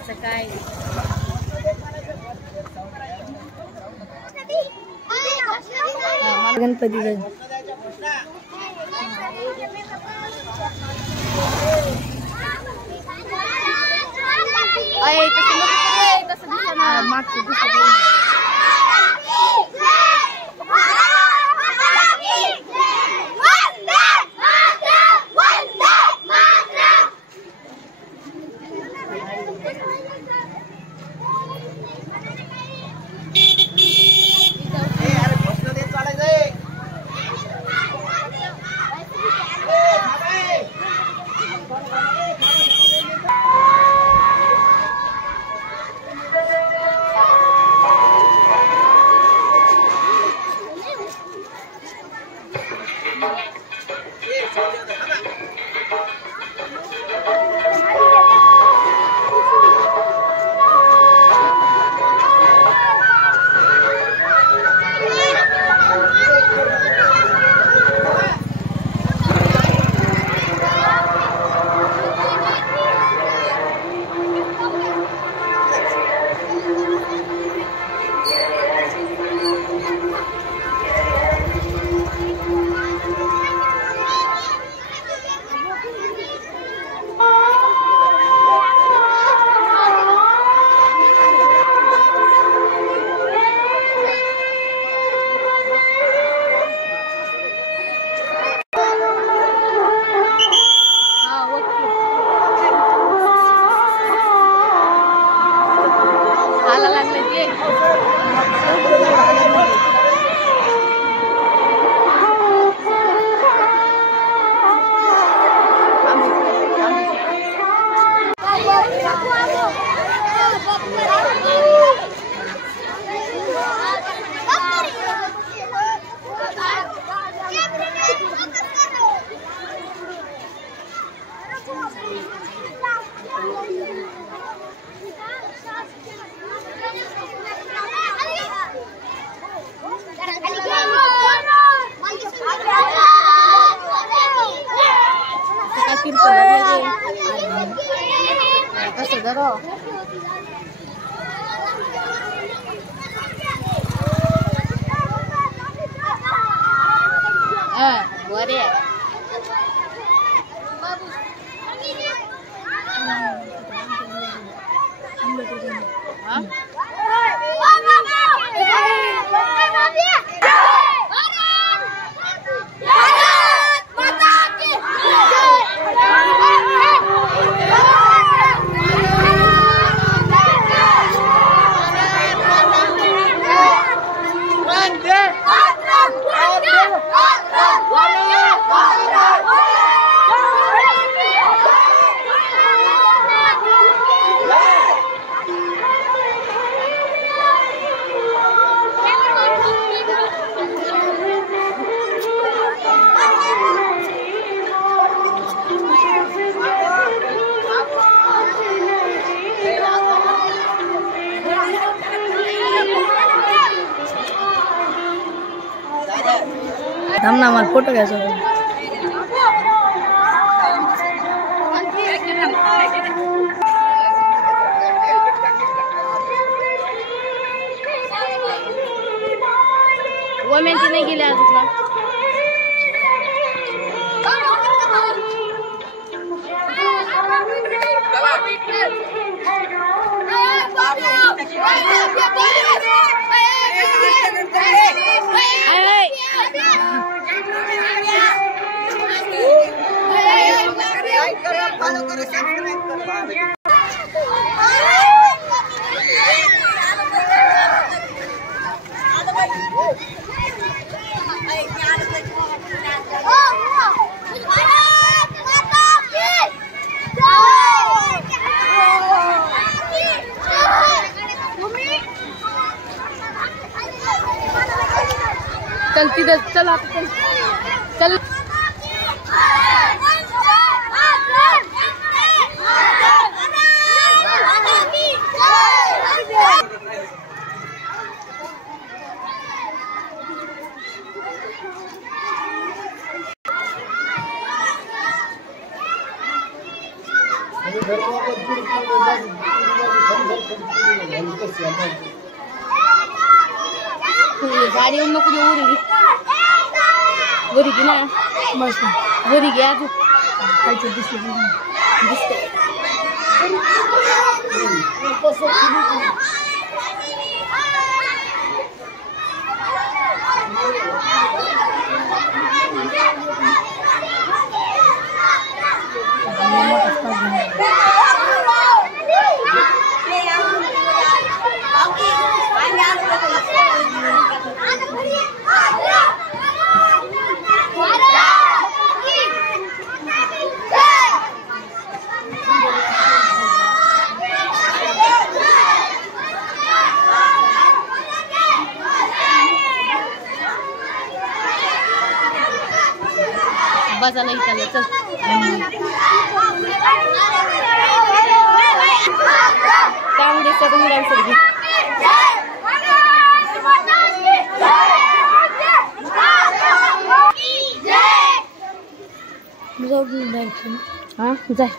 सकाळी गणपती जाईल मागचं थांब फोटो घ्यायचा वमेंची नाही गेली अजून चल तिधर चल आपण चल घर गाडी येऊन नको वरी घे ना मस्त वरी घ्या तू खायचं दिसते बाजाला इथं चल त्यामुळे सगळं मुलांसाठी हां जाय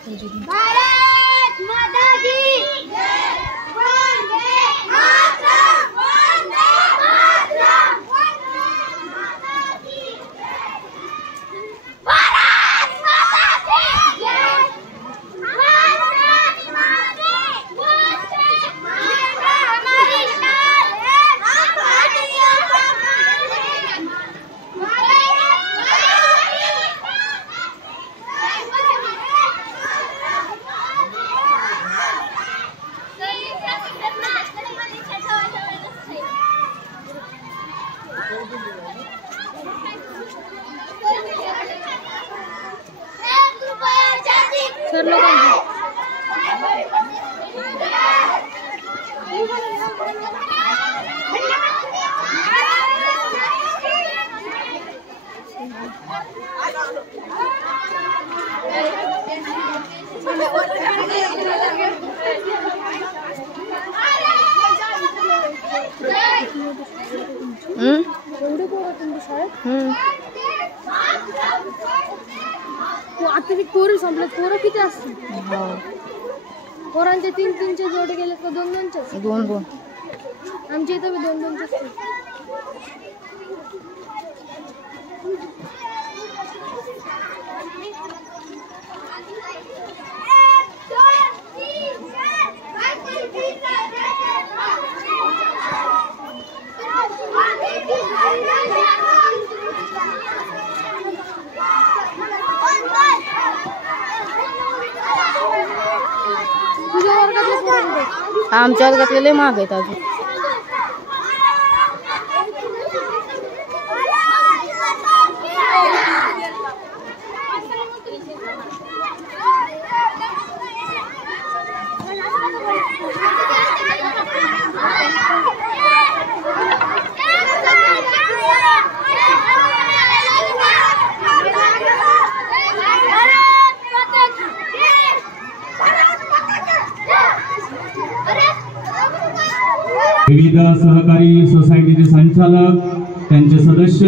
सर लोकांनी आता ती पोरं संपल्यात पोरं किती असतील पोरांचे 3-3चे जोडे गेलेत का 2-2चे 2-2 आमच्या इथं 2-2चे आमच्या वर्गातले लय महाग आहेत अजून विविध सहकारी सोसायटीचे संचालक त्यांचे सदस्य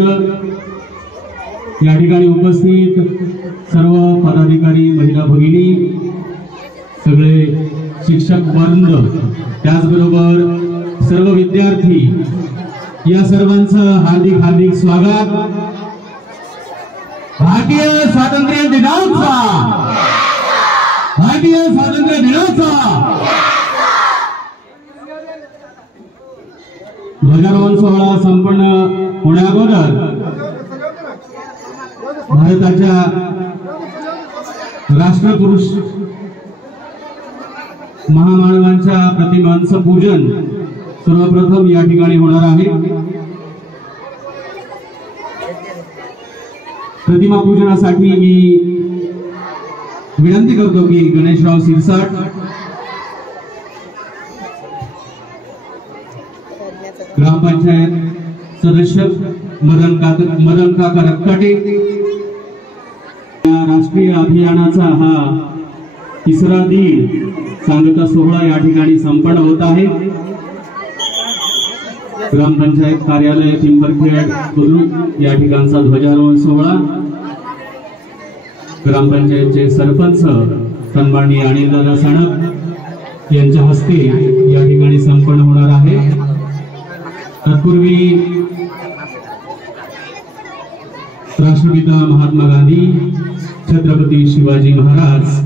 या ठिकाणी उपस्थित सर्व पदाधिकारी महिला भगिनी सगळे शिक्षक वृंद त्याचबरोबर सर्व विद्यार्थी या सर्वांचं हार्दिक हार्दिक स्वागत भारतीय स्वातंत्र्य दिनाचा ध्वजारोहण सोहळा संपन्न होण्याअगोदर भारताच्या राष्ट्रपुरुष महामानवांच्या प्रतिमांचं पूजन सर्वप्रथम या ठिकाणी होणार आहे। प्रतिमा पूजनासाठी मी विनंती करतो की गणेशराव सिरसाट ग्रामपंचायत सदस्य मदन काका रक्काटे राष्ट्रीय अभियानाचा हा तिसरा दिन सांगता सोहळा या ठिकाणी संपन्न होत आहे। ग्रामपंचायत कार्यालय पिंपरखेड बुद्रुक या ठिकाणचा ध्वजारोहण सोहळा ग्रामपंचायतचे सरपंच सन्माननीय अनिलदादा साणप यांच्या हस्ते या ठिकाणी संपन्न होणार आहे। तत्पूर्वी राष्ट्रपिता महात्मा गांधी, छत्रपती शिवाजी महाराज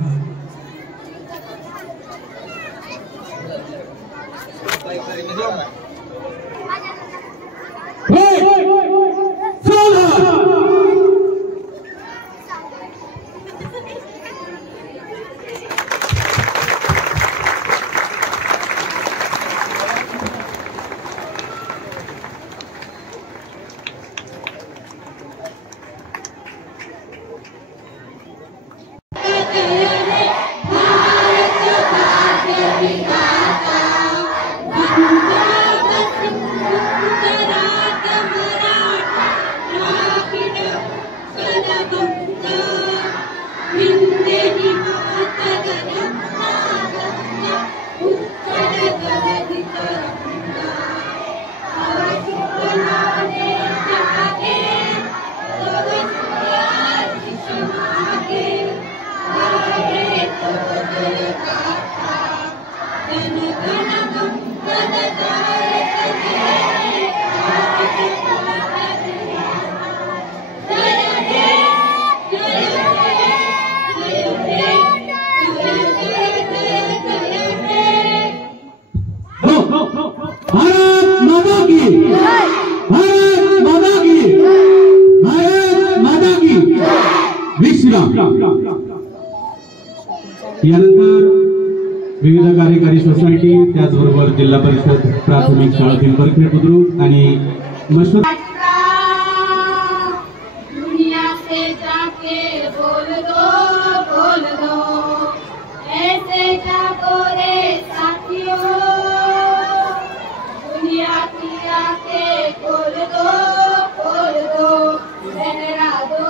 यानंतर विविध कार्यकारी सोसायटी, त्याचबरोबर जिल्हा परिषद प्राथमिक शाळा पिंपरखेड बुद्रुक आणि मशहूर दुनिया से जाके बोल दो ऐसे जागो रे साथियों, दुनिया की आंखें खोल दो लहरा दो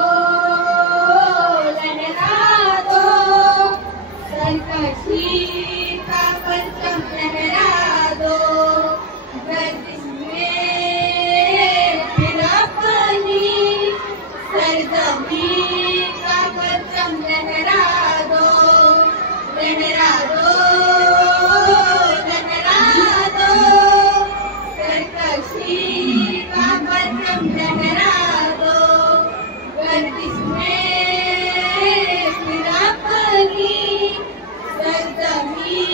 सरकशी का परचम लहरा दो, गर्दिश में फिर अपनी सरजमी का परचम लहरा दो सरकशी का परचम लहरा दो, गर्दिश में फिर अपनी सरजमी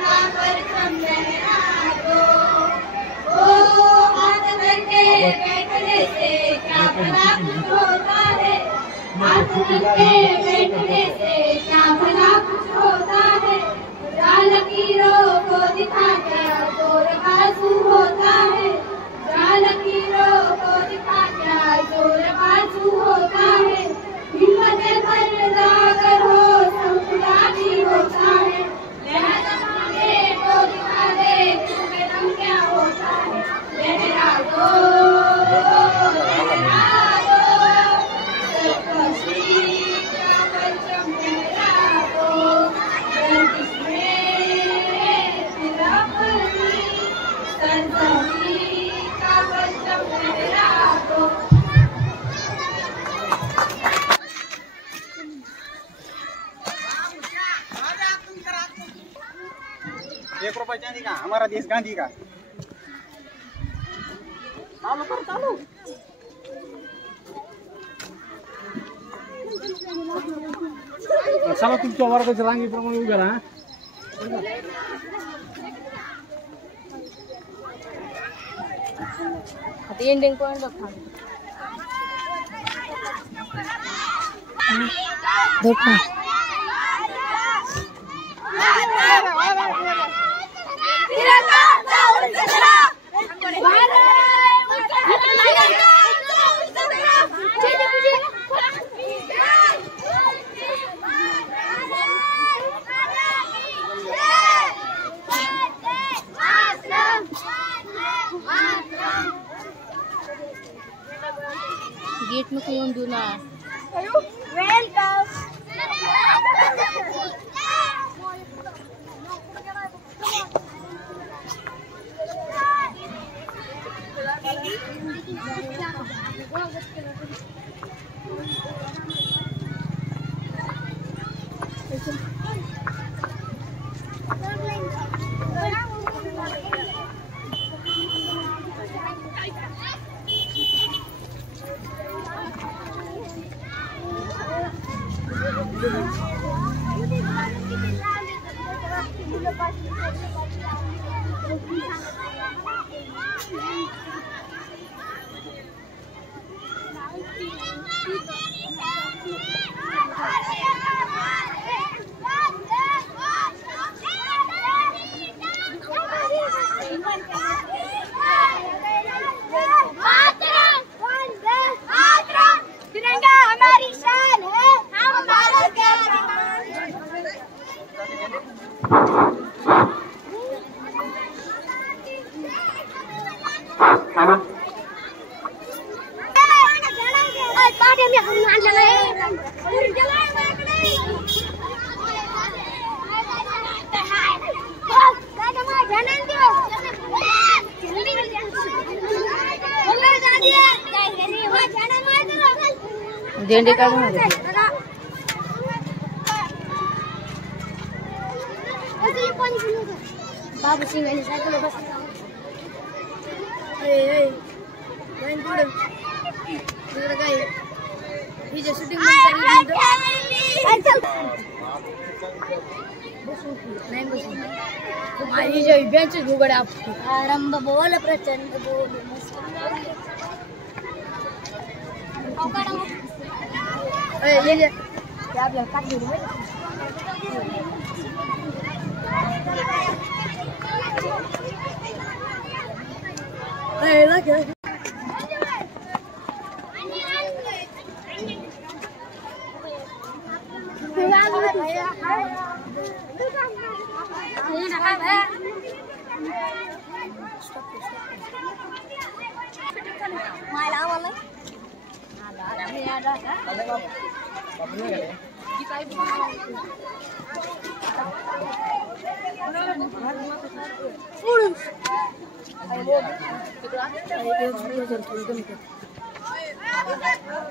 का परचम लहरा दो। ओ हाथ करके बैठने से क्या भला कुछ होता है, हाथ करके बैठने से क्या भला कुछ होता है, लकीरों को दिखा क्या जोर बाजू होता है, लकीरों को दिखा क्या जोर बाजू होता है, हिम्मत मर्दा अगर हो संकुला भी होता है, को दिखा दे तुम्हें दम क्या होता है, लहरा दो सरकशी का परचम लहरा दो, गर्दिश में फिर अपनी सरजमी का परचम लहरा दो। ₹1 चांदी का, हमारा देश गांधी का। चालू चला तुमच्या वर्गाच्या रांगेप्रमाणे उभे राहा। आता एंडिंग पॉइंट बघा देखो गेट में कोई दूर ना वेलकम। तिरंगा हमारी शान है, हम भारत के झेंडे काढून बाबू सिंग सायकल बस काय हिच्या शूटिंग बेंच उघड्या आरंभ बोल प्रचंड बोल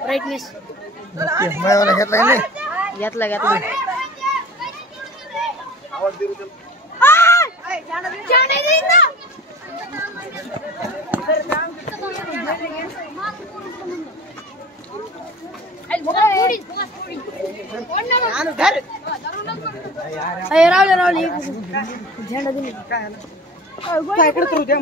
ब्राइटनेस घेतला रावले झेंडा दिली काय करतो द्या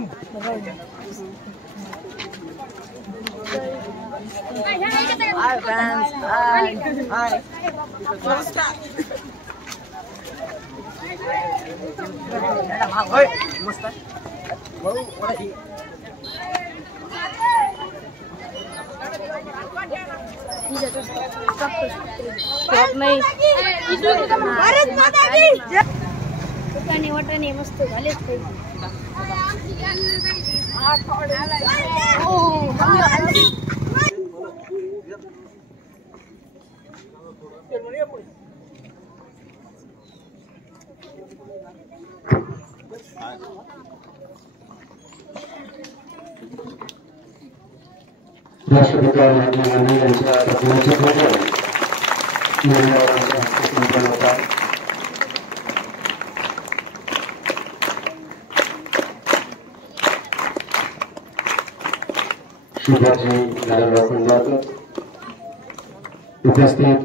नाही वाटाणे मस्त झालेच राष्ट्रपिता महात्मा गांधी यांच्या प्रतिमेचे पूजन मान्यवरांच्या हस्ते संपन्न होत आहे. शिवाजी नारायणराव कुंभारकर, उपस्थित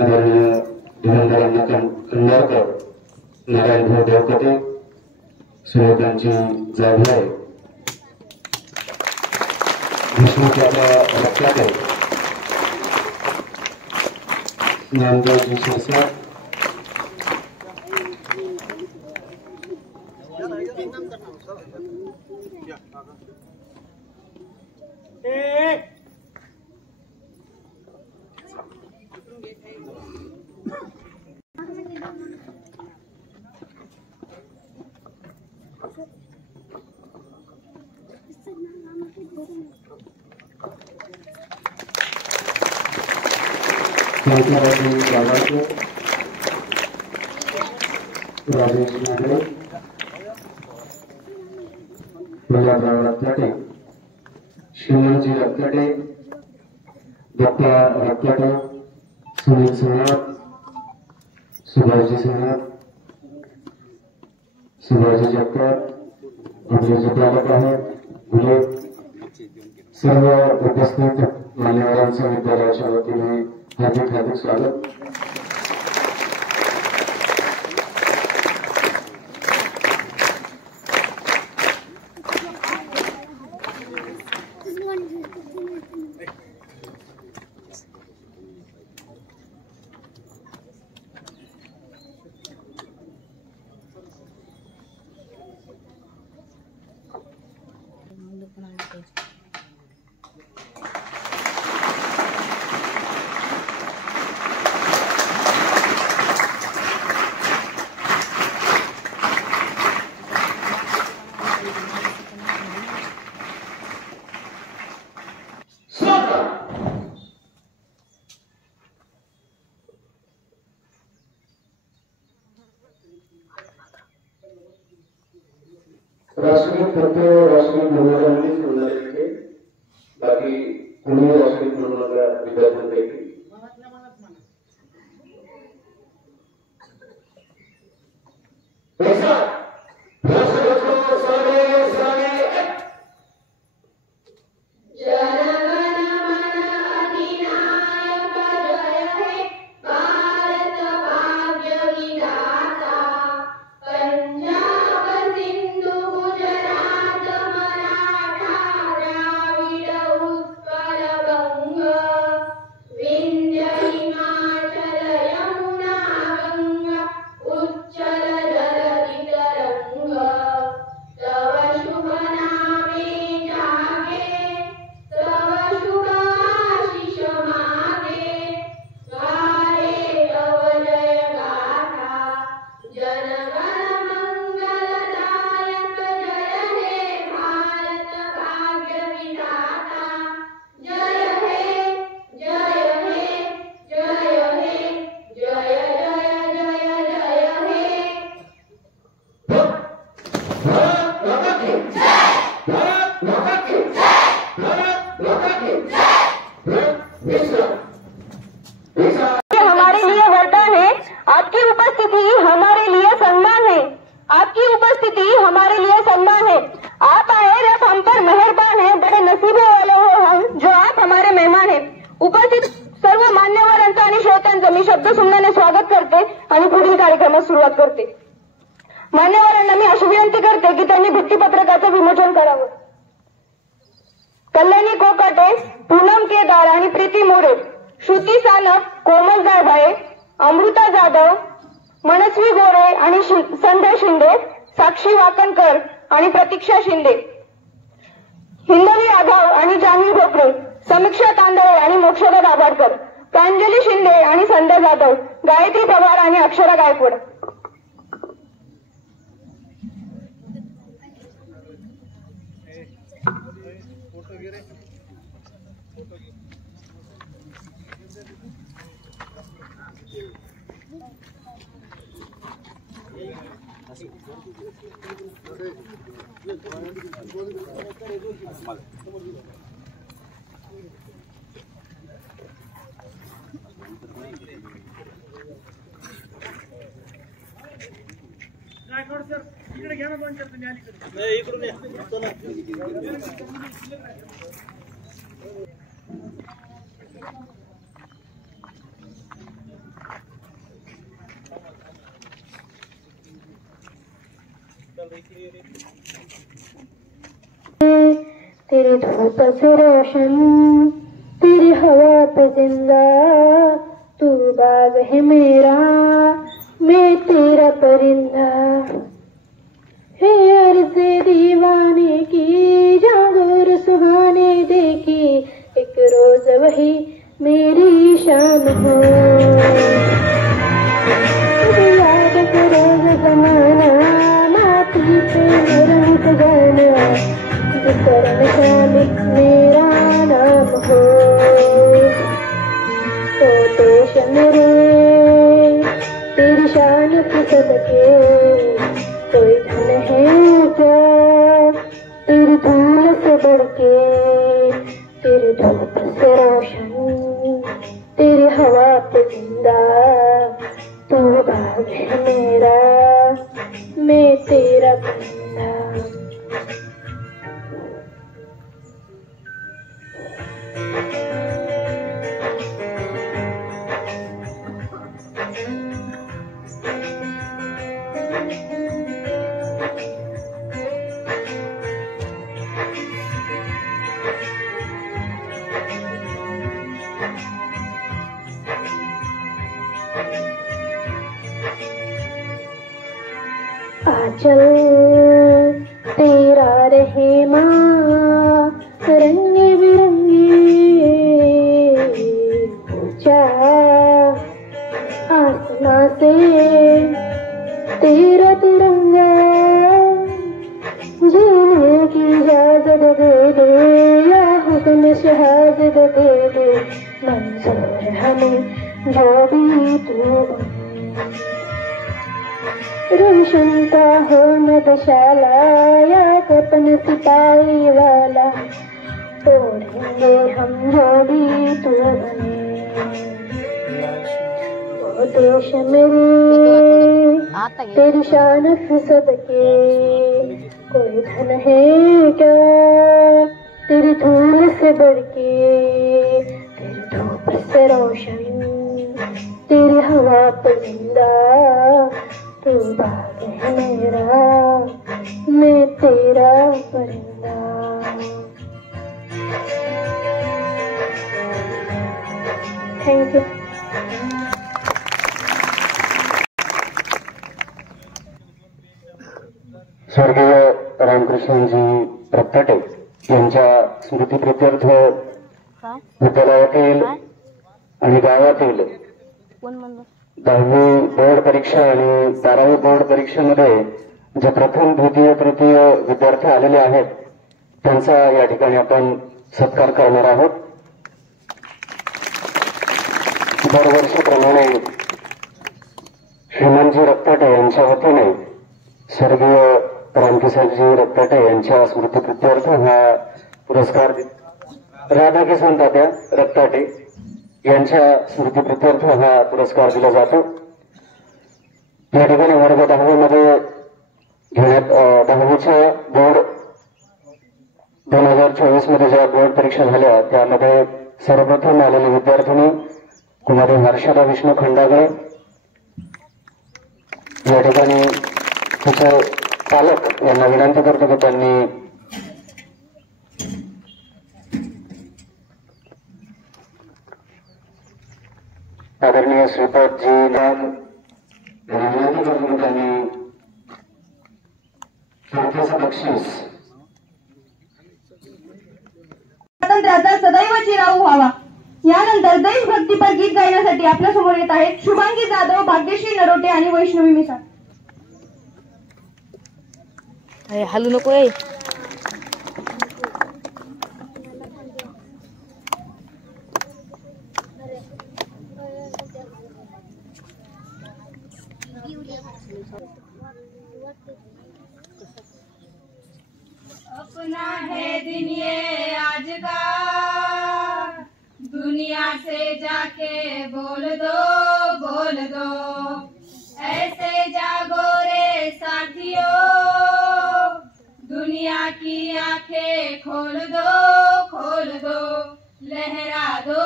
आदरणीय धीरंधर अण्णा खंडारकर, नारायणभाऊ देवकते, सुरेखांची जागी आहे. देशमुख याच्या रक्षात आहे. ज्ञानदेवजी शिरसाट, राजेश नागरे, प्रल्हादराव रत्नाटे, श्रीमंतजी रत्नाटे, दत्ता रत्नाटे, सुनील सिंह, सुभाषजी सिंह, सुभाषजी जगताप, आपले जे पालक आहेत मुले, सर्व उपस्थित मान्यवरांचं विद्यालयाच्या वतीने हार्दिक स्वागत. राष्ट्रगीत फक्त राष्ट्रगीत म्हणणाऱ्यांनीच म्हणणार इथे, बाकी कुणी राष्ट्रगीत म्हणणाऱ्या विद्यार्थ्यांपैकी हमारे लिए वरदान है, आपकी उपस्थिति हमारे लिए सम्मान है, आपकी उपस्थिति हमारे लिए सम्मान है। आप आए रब हम पर मेहरबान है, बड़े नसीबे वाले हो हम जो आप हमारे मेहमान हैं। उपस्थित सर्व मान्यवरांचं आणि श्रोत्यांचं मी शब्द सुमनाने स्वागत करते आणि पुढील कार्यक्रमास सुरुवात करते। मान्यवरांना मी अशी विनंती करते की त्यांनी भित्तीपत्रकाचं विमोचन करावं। कल्याणी कोकाटे, पूनम केदार आणि प्रीती मोरे, श्रुती सानप, कोमल जायभाये, अमृता जाधव, मनस्वी गोरे आणि संध्या शिंदे, साक्षी वाकणकर आणि प्रतीक्षा शिंदे, हिंदवी आघाव आणि जान्हवी भोपळे, समीक्षा तांदळे आणि मोक्षदा दाभाडकर, प्रांजली शिंदे आणि संध्या जाधव, गायत्री पवार आणि अक्षरा गायकवाड। इकडे घ्या ना दोन चार तुम्ही अलीकडे इकडून या तेरे धूप से रोशन, तेरी हवा पे जिंदा, तू बाग है मेरा, मैं तेरा परिंदा। है अर्ज़े दीवाने की जागोर सुहाने देखी, एक रोज वही मेरी शाम हो। याद करो जमाना, माटी पे रंग गाना, जिसका शामिक मेरा नाम हो। तो देश मेरे तेरी शान की सदके, कोई धन है क्या तेरी धूल से बढ़ के। तेरी धूप से रोशन, तेरी हवा पे जिंदा, तू भाग है मेरा, मैं तेरा बंदा। आंचल तेरा रहे माँ रंगे बिरंगे, ऊंचा आसमां से तेरा तिरंगा, जीने की इजाजत दे दे या हुस्न शहादत दे दे, मंजूर हमें जो भी तू। रोशनता हो मधुशाला या कपन सिपाही वाला, ओढ़ेंगे हम जोड़ी तू ओ देश मेरे तेरी शान है सबके, कोई धन है क्या तेरी धूल से बढ़ के, तेरी धूप से रोशन तेरी हवा परिंदा, तू बाग है मेरा मैं तेरा परिंदा। Thank you. स्वर्गीय रामकृष्णजी रक्ताटे यांच्या स्मृतिप्रित्यर्थ विद्यालयातील आणि गावातील 10वी बोर्ड परीक्षा आणि 12वी बोर्ड परीक्षेमध्ये जे प्रथम द्वितीय तृतीय विद्यार्थी आलेले आहेत त्यांचा या ठिकाणी आपण सत्कार करणार आहोत। दरवर्षीप्रमाणे श्रीमानजी रक्ताटे यांच्या वतीने स्वर्गीय रामकिशनजी रक्ताटे यांच्या स्मृतिप्रित्यर्थ हा पुरस्कार राधाकिशन तात्या रक्ताटे यांच्या स्मृतिप्रित्यर्थ हा पुरस्कार दिला जातो। या ठिकाणी वर्ग 10वी मध्ये घेण्यात 10वीच्या बोर्ड 2024 मध्ये ज्या बोर्ड परीक्षा झाल्या त्यामध्ये सर्वप्रथम आलेली विद्यार्थिनी कुमारी हर्षदा विष्णू खंडागळे। या ठिकाणी तिचे पालक यांना विनंती करतो की त्यांनी आदरणीय श्रीपादजी नाम विनंती करतो की त्यांनी बक्षीस स्वातंत्र्याचा सदैव चिराऊ व्हावा। यानंतर देशभक्तीपर गीत गायण्यासाठी आपल्या समोर येत आहेत शुभांगी जाधव, भाग्यश्री नरोटे आणि वैष्णवी मिसाळ। हलू नको आहे। अपना है दिन ये आज का, दुनिया से जाके बोल दो, ऐसे जागो रे साथियों, दुनिया की आंखें खोल दो, लहरा दो,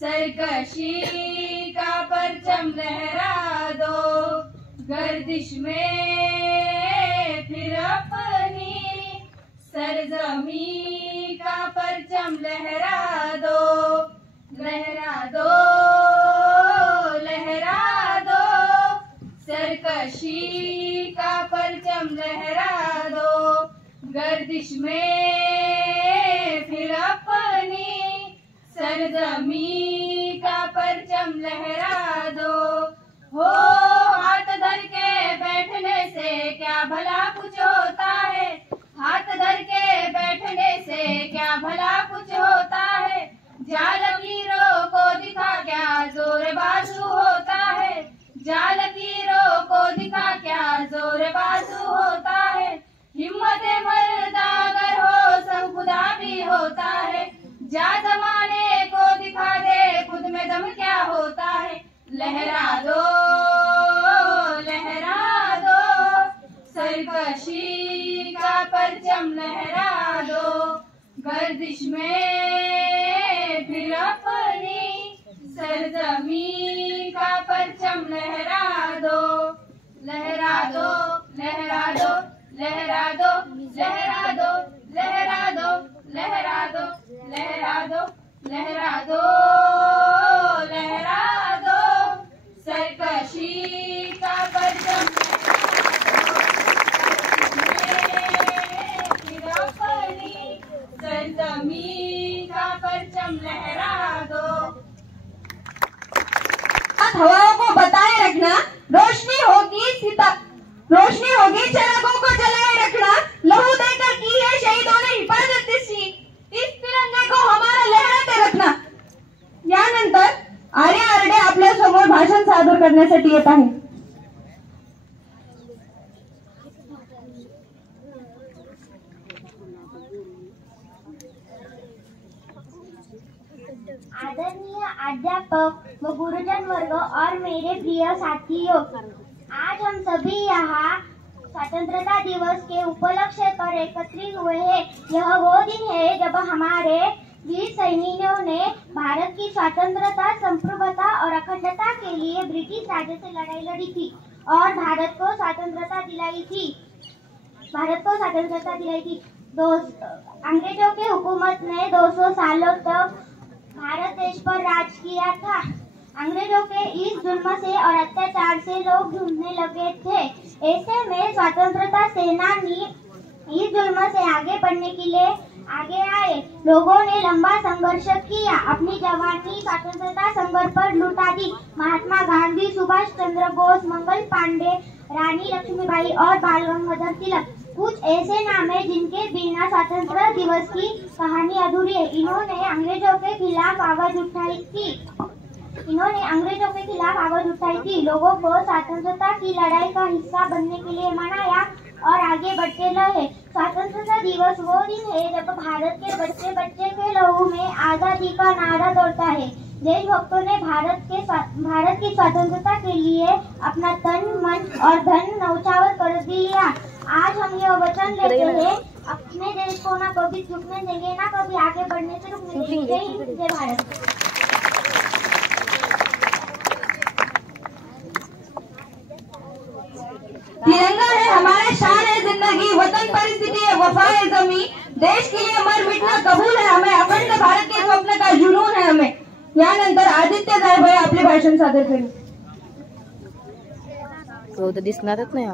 सरकशी का परचम लहरा दो, गर्दिश में फिर अपनी सरजमी का परचम लहरा दो, सरकशी का परचम लहरा दो, गर्दिश में फिर अपनी सरजमी का परचम लहरा दो। हो हाथ धर के बैठने से क्या भला कुछ होता है, हाथ धर के बैठने से क्या भला कुछ होता है, जालकीरों को दिखा क्या जोर बाजू होता है, जालकीरों को दिखा क्या जोर बाजू होता है, हिम्मत मर्द अगर हो सब खुदा भी होता है, जा जमाने को दिखा दे खुद में दम क्या होता है, लहरा दो, सरकशी का परचम लहरा दो, गर्दिश में फिर अपनी सरजमी का परचम लहरा दो, लहरा दो, लहरा दो, लहरा दो, लहरा दो, लहरा दो, लहरा दो, लहरा दो, लहरा दो, लहरा दो, सरकशी का परचम सरजमी का परचम लहरा दो। हवाओं को बताए रखना, रोशनी होगी चरागों को जलाए रखना, लहू देकर की है शहीदों ने हिफाजत इस तिरंगे को हमारा लहराते रखना। यानंतर आर्य आरडे आपल्या समोर भाषण सादर करण्यासाठी येत आहे. आदरणीय अध्यापक व गुरुजन वर्ग और मेरे प्रिय साथियों, आज हम सभी यहाँ स्वतंत्रता दिवस के उपलक्ष्य पर एकत्रित हुए हैं। यह वो दिन है जब हमारे वीर सैनिकों ने भारत की स्वतंत्रता, संप्रभुता और अखंडता के लिए ब्रिटिश राज्य से लड़ाई लड़ी थी और भारत को स्वतंत्रता दिलाई थी। अंग्रेजों की हुकूमत ने 200 सालों तक भारत देश पर राज किया था। अंग्रेजों के इस जुल्म से और अत्याचार से लोग जूझने लगे थे। ऐसे में स्वतंत्रता सेनानी इस जुल्म से आगे बढ़ने के लिए आगे आए। लोगों ने लंबा संघर्ष किया, अपनी जवानी स्वतंत्रता संघर्ष पर लुटा दी। महात्मा गांधी, सुभाष चंद्र बोस, मंगल पांडे, रानी लक्ष्मीबाई और बाल गंगाधर तिलक कुछ ऐसे नाम है जिनके बिना स्वतंत्रता दिवस की कहानी अधूरी है। इन्होंने अंग्रेजों के खिलाफ आवाज उठाई थी। लोगों को स्वतंत्रता की लड़ाई का हिस्सा बनने के लिए मनाया और आगे बढ़ते रहे। स्वतंत्रता दिवस वो दिन है जब भारत के बच्चे बच्चे के लहू में आजादी का नारा दौड़ता है। देशभक्तों ने भारत की स्वतंत्रता के लिए अपना तन, मन और धन न्यौछावर कर दिया। आज हम यह वचन लेते हैं, अपने देश को ना कभी झुकने देंगे, ना कभी आगे बढ़ने से रुकने देंगे। जय हिंद, जय भारत। तिरंगा है हमारा शान है जिंदगी, वतन परिस्थिति है, वफा है जमी, देश के लिए मर मिटना कबूल है हमें, अखंड भारत के स्वप्न का जुनून है हमें. यानंतर आदित्य जायभाई आपले भाषण सादर करेल. तो दिसणारच नाही.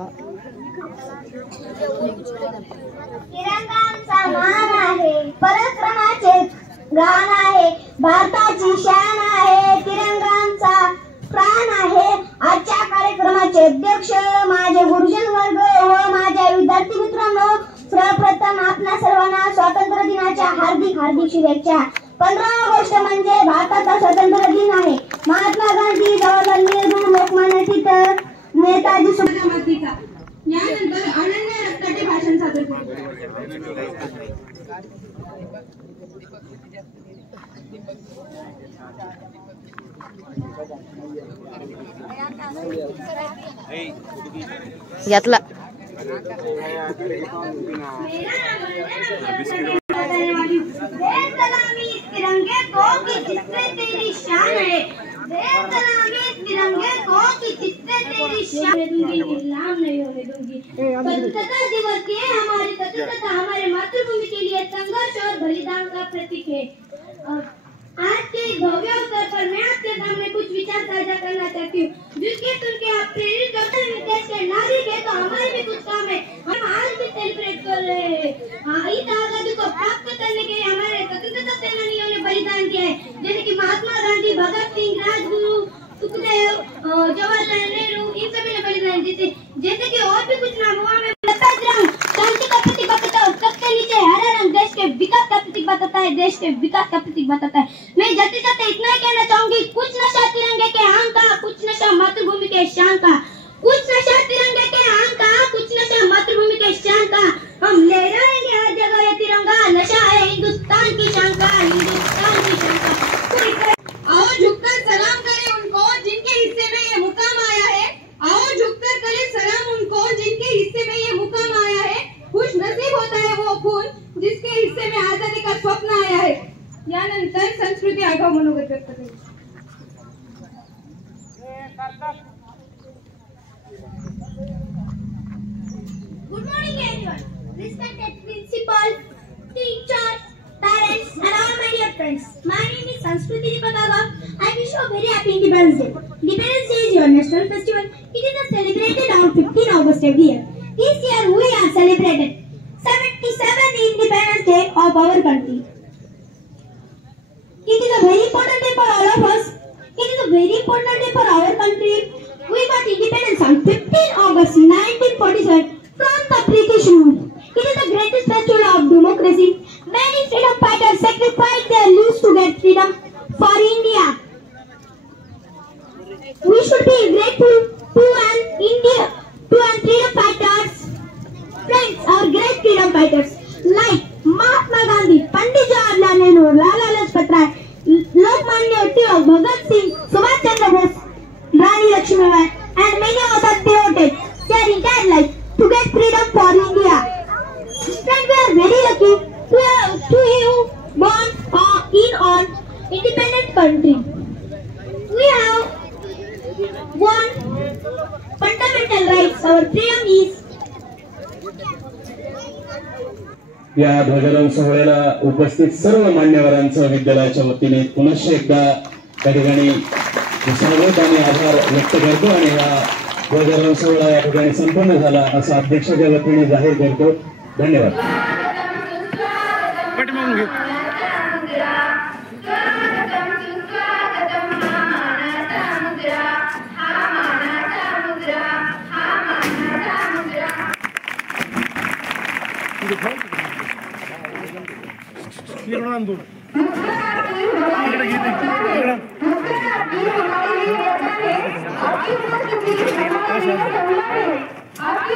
तिरंगा आमचा मान आहे, पराक्रमाचे गान आहे, भारताची शान आहे, तिरंगा आमचा प्राण आहे. आजच्या कार्यक्रमाचे अध्यक्ष माझे गुरुजन वर्ग व माझ्या विद्यार्थी मित्रांनो, सर्वप्रथम आपल्या सर्वांना स्वातंत्र्य दिनाच्या हार्दिक हार्दिक शुभेच्छा. 15 ऑगस्ट म्हणजे भारताचा स्वातंत्र्य दिन आहे. महात्मा गांधी, जवाहरलाल नेहरू, लोकमान्य टिळक, नेताजी सुभाष. यानंतर अनन्या रक्ताटे भाषण सादर करेल. यातला तिरंगे को कि जिससे तेरी शान है, तिरंगे को कि जिससे तेरी शान दूंगी, गुलाम नहीं होने दूंगी. स्वतंत्रता दिवस के हमारी स्वतंत्रता हमारे मातृभूमि के लिए संघर्ष और बलिदान का प्रतीक है. आज के भव्य अवसर पर मैं आपके सामने कुछ विचार साझा करना चाहती हूँ, जिसके सुन के आप प्रेरित करते हैं. देश के नागरिक है तो हमारे भी कुछ काम है. हम आज भी सेलिब्रेट कर रहे हैं. इस आजादी को प्राप्त करने के लिए हमारे स्वतंत्रता सेनानियों ने बलिदान किया है, जैसे कि महात्मा गांधी, भगत सिंह, राजगुरु, सुखदेव, जवाहरलाल नेहरू, इन सभी ने बलिदान दिए. जैसे कि और भी कुछ नाम हुआ. शांति का प्रतीक बताता है, सबसे नीचे हरा रंग देश के विकास का प्रतीक बताता है, देश के विकास का प्रतीक बताता है. मैं जाते जाते इतना ही कहना चाहूंगी, कुछ नशा तिरंगे के आम का, कुछ नशा मातृभूमि के शान का. कुछ नशा तिरंगे के आम का, कुछ नशा मातृभूमि के शान का. हम लहराएंगे हर जगह ये तिरंगा, नशा है हिंदुस्तान की शान का, हिंदुस्तान की शान का. आओ झुककर सलाम करें उनको जिनके हिस्से में ये मुकाम आया है. आओ झुककर करें सलाम उनको जिनके हिस्से में ये मुकाम आया है. खुश नसीब होता है वो खून जिसके हिस्से में आजादी का स्वप्न आया है. यानंतर संस्कृती आगाव मनोगत व्यक्त करेल. Good morning everyone. Respected principal, teachers, parents and all my dear friends. My name is Sanskruti Dipakaga. I wish you a very happy Independence Day. Independence Day is your national festival. It is celebrated on 15 August every year. This year we are celebrated 77th Independence Day of our country. It is a very important day for all of us. It is a very important day for our country. We got independence on 15 August 1947 from the British rule. It is the greatest festival of democracy. Many freedom fighters sacrificed their lives to get freedom for India. feel grateful to and freedom fighters. Friends, our great freedom fighters like Mahatma Gandhi, Pandit Jawaharlal Nehru, Lala Lajpat Rai, Lokmanya Tilak, Bhagat Singh, Subhash Chandra Bose, Rani Lakshmibai, and many others devoted their entire life to get freedom for India. Friends, we are very lucky to have born in an independent country. We have one fundamental rights. Our freedom is. या ध्वजारोहण सोहळ्याला उपस्थित सर्व मान्यवरांचं विद्यालयाच्या वतीने पुनश्च एकदा त्या ठिकाणी स्वागत आणि आभार व्यक्त करतो आणि हा ध्वजारोहण सोहळा या ठिकाणी संपन्न झाला असं अध्यक्षाच्या वतीने जाहीर करतो. धन्यवाद. आपकी